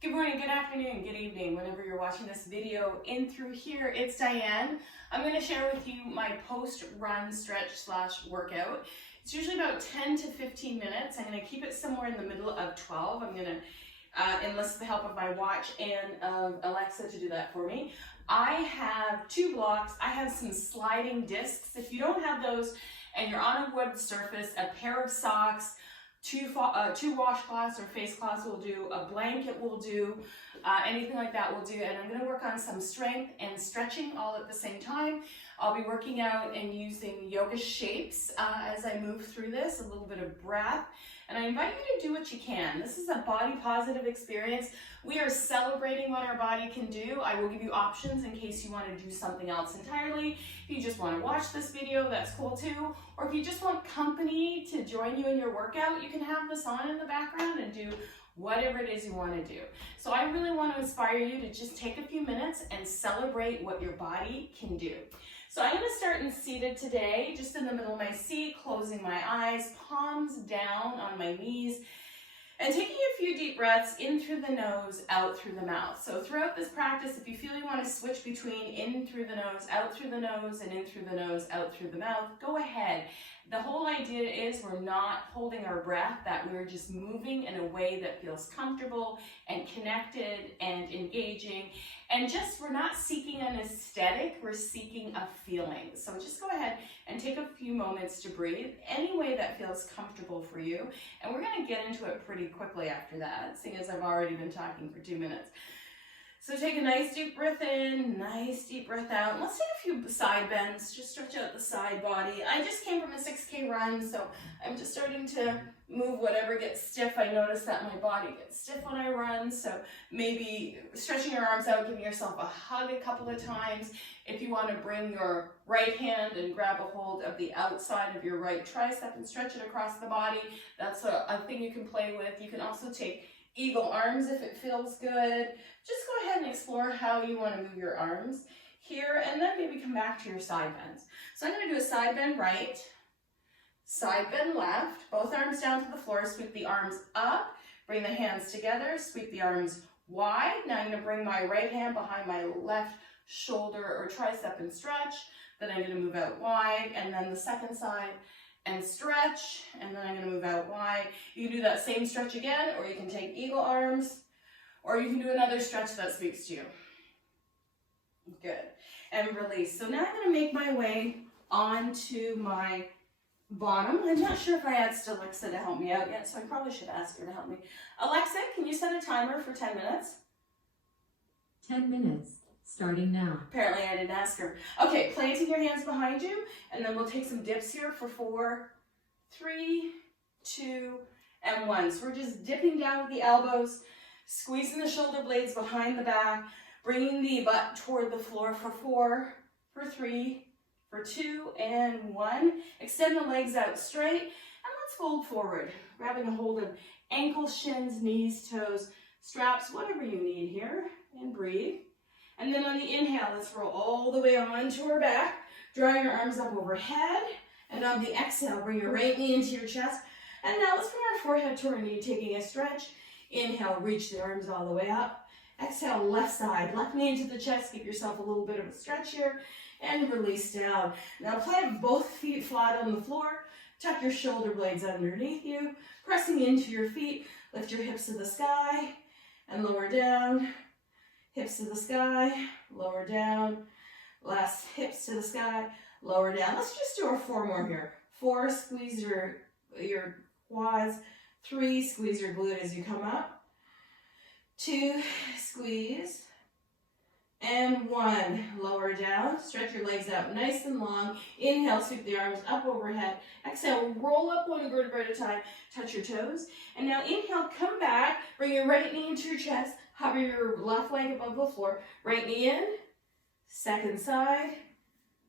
Good morning, good afternoon, good evening, whenever you're watching this video in through here. It's Diane. I'm going to share with you my post-run stretch / workout. It's usually about 10 to 15 minutes. I'm going to keep it somewhere in the middle of 12. I'm going to enlist the help of my watch and Alexa to do that for me. I have 2 blocks. I have some sliding discs. If you don't have those and you're on a wood surface, a pair of socks, two washcloths or face cloths will do, a blanket will do, anything like that will do. And I'm going to work on some strength and stretching all at the same time. I'll be working out and using yoga shapes as I move through this, a little bit of breath. And I invite you to do what you can. This is a body positive experience. We are celebrating what our body can do. I will give you options in case you want to do something else entirely. If you just want to watch this video, that's cool too. Or if you just want company to join you in your workout, you can have this on in the background and do whatever it is you want to do. So I really want to inspire you to just take a few minutes and celebrate what your body can do. So I'm going to start in seated today, just in the middle of my seat, closing my eyes, palms down on my knees, and taking a few deep breaths in through the nose, out through the mouth. So throughout this practice, if you feel you want to switch between in through the nose, out through the nose, and in through the nose, out through the mouth, go ahead. The whole idea is we're not holding our breath, that we're just moving in a way that feels comfortable and connected and engaging. And just, we're not seeking an aesthetic, we're seeking a feeling. So just go ahead and take a few moments to breathe any way that feels comfortable for you. And we're going to get into it pretty quickly after that, seeing as I've already been talking for 2 minutes. So take a nice deep breath in, nice deep breath out. And let's take a few side bends, just stretch out the side body. I just came from a 6K run, so I'm just starting to move whatever gets stiff. I notice that my body gets stiff when I run, so maybe stretching your arms out, giving yourself a hug a couple of times. If you want to bring your right hand and grab a hold of the outside of your right tricep and stretch it across the body, that's a thing you can play with. You can also take eagle arms if it feels good. Just go ahead and explore how you want to move your arms here, and then maybe come back to your side bends. So I'm going to do a side bend right, side bend left, both arms down to the floor, sweep the arms up, bring the hands together, sweep the arms wide. Now I'm going to bring my right hand behind my left shoulder or tricep and stretch. Then I'm going to move out wide, and then the second side and stretch, and then I'm going to move out wide. You can do that same stretch again, or you can take eagle arms, or you can do another stretch that speaks to you. Good. And release. So now I'm going to make my way onto my bottom. I'm not sure if I asked Alexa to help me out yet, so I probably should ask her to help me. Alexa, can you set a timer for 10 minutes? 10 minutes. Starting now. Apparently I didn't ask her. Okay, planting your hands behind you, and then we'll take some dips here for 4, 3, 2, and 1. So we're just dipping down with the elbows, squeezing the shoulder blades behind the back, bringing the butt toward the floor for 4, for 3, for 2, and 1. Extend the legs out straight, and let's fold forward, grabbing a hold of ankles, shins, knees, toes, straps, whatever you need here, and breathe. And then on the inhale, let's roll all the way onto our back, drawing your arms up overhead. And on the exhale, bring your right knee into your chest. And now let's bring our forehead to our knee, taking a stretch. Inhale, reach the arms all the way up. Exhale, left side, left knee into the chest. Give yourself a little bit of a stretch here. And release down. Now plant both feet flat on the floor. Tuck your shoulder blades underneath you. Pressing into your feet. Lift your hips to the sky and lower down. Hips to the sky, lower down. Last, hips to the sky, lower down. Let's just do our 4 more here. 4, squeeze your quads. 3, squeeze your glute as you come up. 2, squeeze. And 1, lower down. Stretch your legs out nice and long. Inhale, sweep the arms up overhead. Exhale, roll up 1 vertebra at a time. Touch your toes. And now inhale, come back. Bring your right knee into your chest. Hover your left leg above the floor. Right knee in. Second side.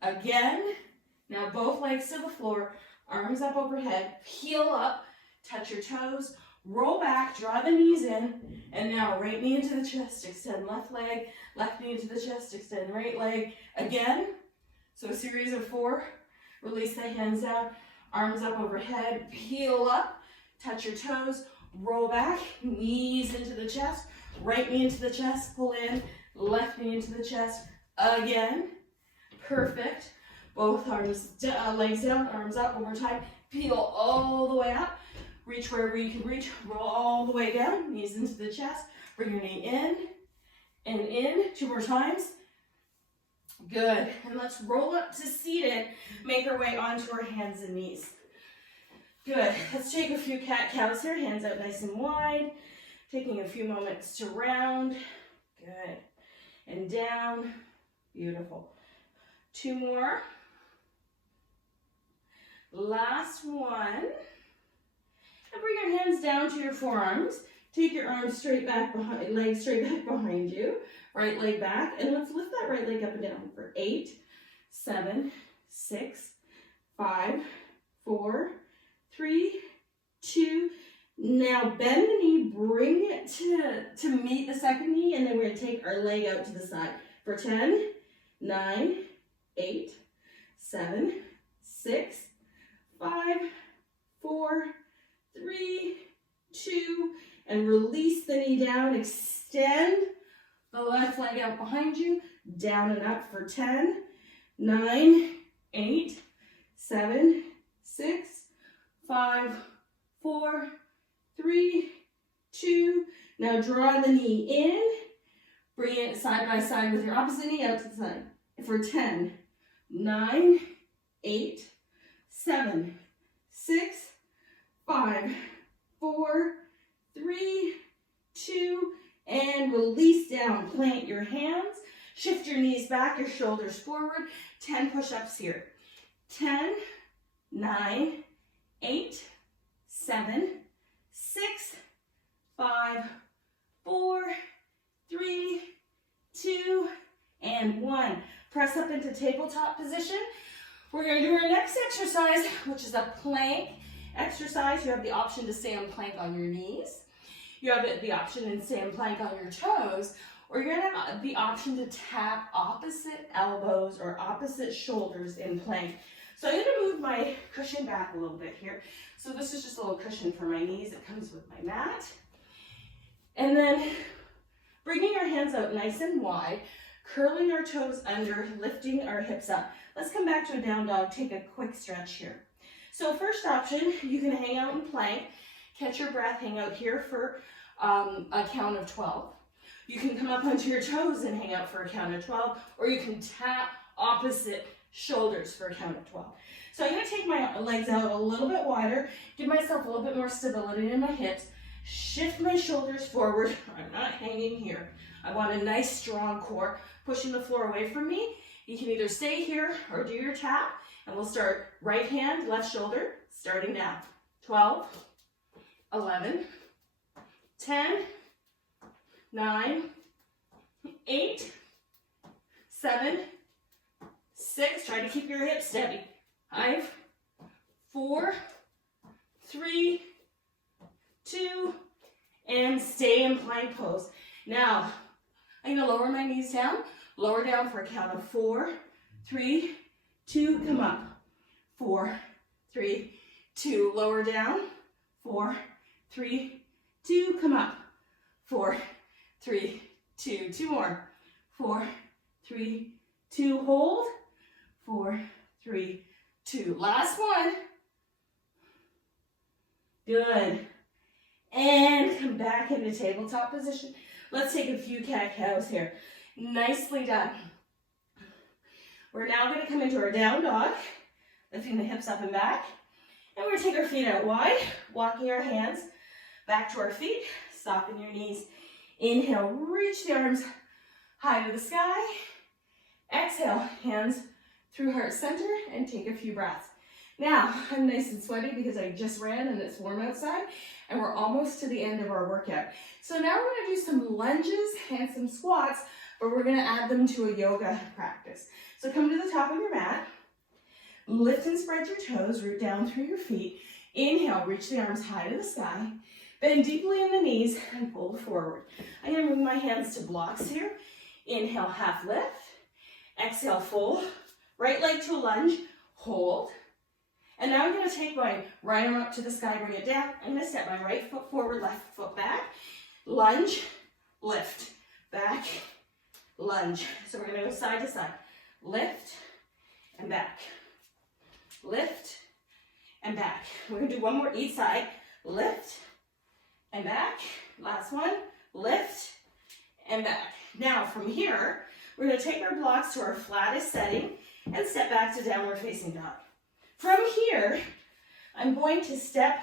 Again. Now both legs to the floor. Arms up overhead. Heel up. Touch your toes. Roll back. Draw the knees in. And now right knee into the chest. Extend left leg. Left knee into the chest. Extend right leg. Again. So a series of 4. Release the hands down. Arms up overhead. Heel up. Touch your toes. Roll back. Knees into the chest. Right knee into the chest, pull in. Left knee into the chest, again. Perfect. Both arms, legs down, arms up, one more time. Peel all the way up. Reach wherever you can reach. Roll all the way down, knees into the chest. Bring your knee in and in. 2 more times. Good. And let's roll up to seated. Make our way onto our hands and knees. Good. Let's take a few cat cows here. Hands out nice and wide. Taking a few moments to round. Good. And down. Beautiful. 2 more. Last one. And bring your hands down to your forearms. Take your arms straight back behind, legs straight back behind you. Right leg back. And let's lift that right leg up and down for 8, 7, 6, 5, 4, 3, 2. Now bend the knee, bring it to meet the second knee, and then we're going to take our leg out to the side for 10, 9, 8, 7, 6, 5, 4, 3, 2, and release the knee down. Extend the left leg out behind you, down and up for 10, 9, 8, 7, 6, 5, 4, 3, 2. Now draw the knee in. Bring it side by side with your opposite knee out to the side. For 10, 9, 8, 7, 6, 5, 4, 3, 2, and release down. Plant your hands. Shift your knees back, your shoulders forward. 10 push-ups here. 10, 9, 8, 7, 6, 5, 4, 3, 2, and 1. Press up into tabletop position. We're going to do our next exercise, which is a plank exercise. You have the option to stay on plank on your knees. You have the option to stay on plank on your toes, or you're going to have the option to tap opposite elbows or opposite shoulders in plank. So I'm going to move my cushion back a little bit here. So this is just a little cushion for my knees. It comes with my mat. And then bringing our hands out nice and wide, curling our toes under, lifting our hips up. Let's come back to a down dog. Take a quick stretch here. So first option, you can hang out in plank, catch your breath, hang out here for a count of 12. You can come up onto your toes and hang out for a count of 12, or you can tap opposite shoulders for a count of 12. So I'm going to take my legs out a little bit wider, give myself a little bit more stability in my hips, shift my shoulders forward. I'm not hanging here. I want a nice strong core, pushing the floor away from me. You can either stay here or do your tap, and we'll start right hand, left shoulder, starting now. 12, 11, 10, 9, 8, 7, 6, try to keep your hips steady. 5, 4, 3, 2, and stay in plank pose. Now, I'm going to lower my knees down, lower down for a count of 4, 3, 2, come up. 4, 3, 2, lower down. 4, 3, 2, come up. 4, 3, 2, 2 more. 4, 3, 2, hold. 4, 3, 2. Last one. Good. And come back into tabletop position. Let's take a few cat-cows here. Nicely done. We're now going to come into our down dog, lifting the hips up and back. And we're going to take our feet out wide, walking our hands back to our feet. Soften your knees. Inhale, reach the arms high to the sky. Exhale, hands through heart center, and take a few breaths. Now, I'm nice and sweaty because I just ran and it's warm outside, and we're almost to the end of our workout. So now we're going to do some lunges and some squats, but we're going to add them to a yoga practice. So come to the top of your mat, lift and spread your toes, root down through your feet. Inhale, reach the arms high to the sky, bend deeply in the knees, and pull forward. I'm going to move my hands to blocks here. Inhale, half lift. Exhale, full. Right leg to a lunge, hold. And now I'm going to take my right arm up to the sky, bring it down. I'm going to step my right foot forward, left foot back. Lunge, lift, back, lunge. So we're gonna go side to side. Lift and back. Lift and back. We're gonna do one more each side. Lift and back. Last one. Lift and back. Now from here, we're gonna take our blocks to our flattest setting and step back to downward facing dog. From here, I'm going to step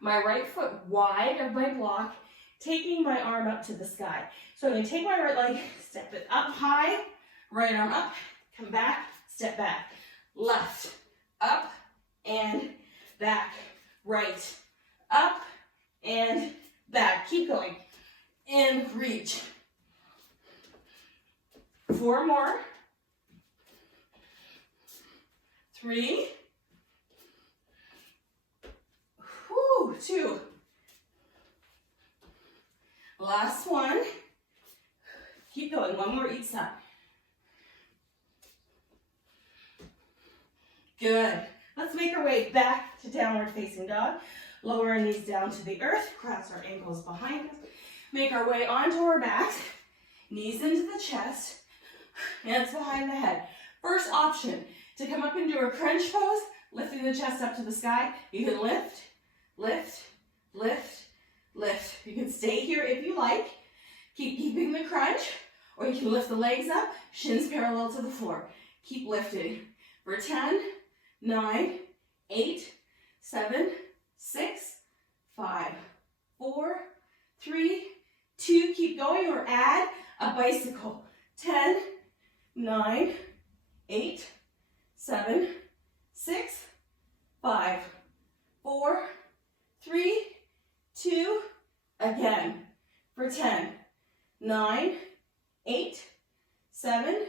my right foot wide of my block, taking my arm up to the sky. So I'm gonna take my right leg, step it up high, right arm up, come back, step back. Left, up and back. Right, up and back. Keep going. And reach. 4 more. 3. 2. Last one. Keep going. 1 more each side. Good. Let's make our way back to downward facing dog. Lower our knees down to the earth. Cross our ankles behind us. Make our way onto our backs. Knees into the chest. Hands behind the head. First option, to come up and do a crunch pose, lifting the chest up to the sky. You can lift, lift, lift, lift. You can stay here if you like. Keep keeping the crunch, or you can lift the legs up, shins parallel to the floor. Keep lifting for 10, 9, 8, 7, 6, 5, 4, 3, 2. Keep going, or add a bicycle. 10, 9, 8, 7, 6, 5, 4, 3, 2. Again for 10, 9, 8, 7,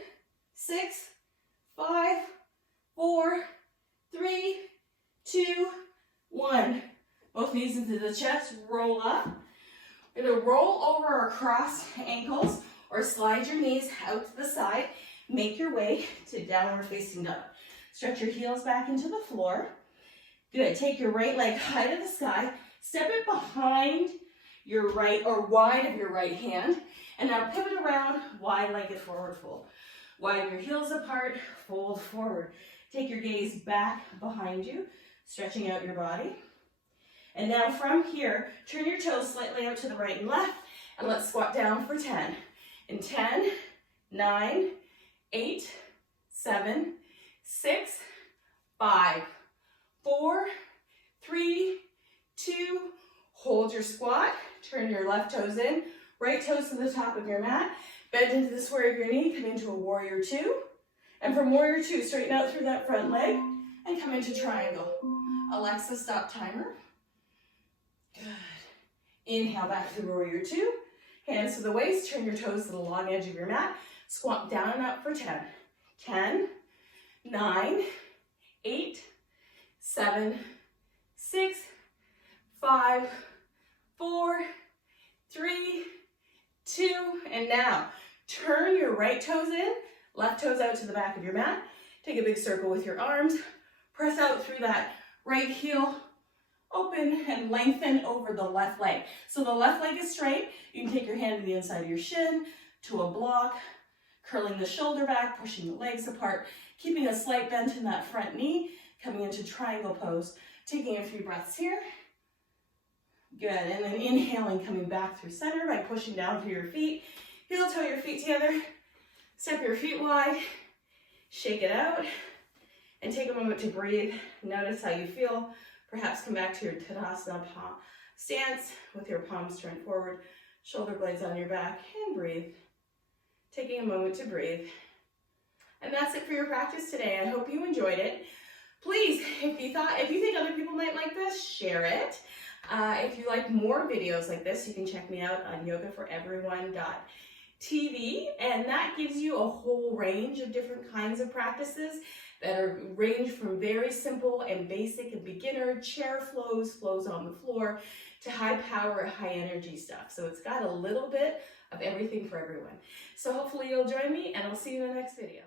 6, 5, 4, 3, 2, 1. Both knees into the chest, roll up. We're going to roll over our crossed ankles or slide your knees out to the side. Make your way to downward facing dog. Stretch your heels back into the floor. Good. Take your right leg high to the sky. Step it behind your right or wide of your right hand. And now pivot around, wide-legged forward fold. Widen your heels apart, fold forward. Take your gaze back behind you, stretching out your body. And now from here, turn your toes slightly out to the right and left, and let's squat down for 10. In 10, 9, 8, 7, 6, 5, 4, 3, 2, hold your squat, turn your left toes in, right toes to the top of your mat, bend into the square of your knee, come into a warrior 2, and from warrior 2, straighten out through that front leg, and come into triangle. Alexa, stop timer. Good. Inhale back to warrior 2, hands to the waist, turn your toes to the long edge of your mat, squat down and up for 10. 10, 9, 8, 7, 6, 5, 4, 3, 2, and now turn your right toes in, left toes out to the back of your mat. Take a big circle with your arms. Press out through that right heel. Open and lengthen over the left leg. So the left leg is straight. You can take your hand to the inside of your shin, to a block, curling the shoulder back, pushing the legs apart, keeping a slight bend in that front knee, coming into triangle pose. Taking a few breaths here. Good, and then inhaling, coming back through center by pushing down through your feet. Heel toe your feet together. Step your feet wide. Shake it out. And take a moment to breathe. Notice how you feel. Perhaps come back to your Tadasana stance with your palms turned forward, shoulder blades on your back, and breathe. Taking a moment to breathe. And that's it for your practice today. I hope you enjoyed it. Please, if you think other people might like this, share it. If you like more videos like this, you can check me out on yogaforeveryone.tv, and that gives you a whole range of different kinds of practices that range from very simple and basic and beginner chair flows on the floor, to high power, high energy stuff. So it's got a little bit of everything for everyone. So hopefully you'll join me, and I'll see you in the next video.